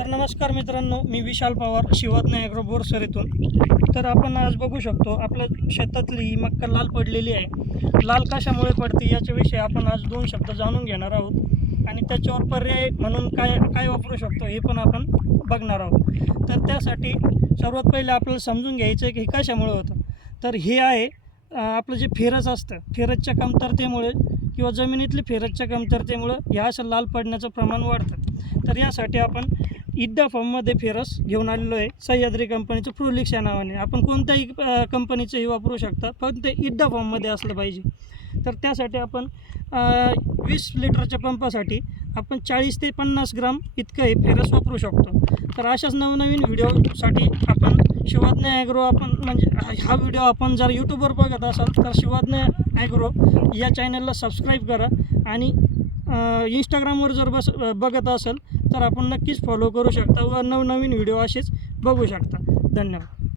तर नमस्कार मित्रांनो, मी विशाल पवार, शिवाज्ञ ॲग्रो बोरसर येथून. तर आपण आज बघू शकतो आपल्या शेतातली ही मक्का लाल पडलेली आहे. लाल कशामुळे पडते याच्याविषयी आपण आज 2 शब्द जाणून घेणार आहोत आणि त्याच्यावर पर्याय म्हणून काय काय वापरू शकतो हे पण आपण बघणार आहोत. तर त्यासाठी सर्वात पहिले आपल्याला समजून घ्यायचं आहे की हे कशामुळे होतं. तर हे आहे आपलं जे फेरस असतं, फेरसच्या कमतरतेमुळे किंवा जमिनीतली फेरसच्या कमतरतेमुळे ह्या असं लाल पडण्याचं प्रमाण वाढतं. तर यासाठी आपण इड्डा फॉर्ममध्ये फेरस घेऊन आलेलो आहे. सह्याद्री कंपनीचं प्रोलिक्स या नावाने. आपण कोणत्याही कंपनीचंही वापरू शकता, पण ते इड्डा फॉर्ममध्ये असलं पाहिजे. तर त्यासाठी आपण 20 लिटरच्या पंपासाठी आपण 40 ते 50 ग्राम इतकं हे फेरस वापरू शकतो. तर अशाच नवनवीन व्हिडिओसाठी आपण शिवाज्ञ ॲग्रो आपण म्हणजे हा व्हिडिओ आपण जर यूट्यूबवर बघत असाल तर शिवाज्ञ ॲग्रो या चॅनलला सबस्क्राईब करा आणि इंस्टाग्रामवर जर बघत असेल तर आपण नक्कीच फॉलो करू शकता व नवनवीन व्हिडिओ असेच बघू शकता. धन्यवाद.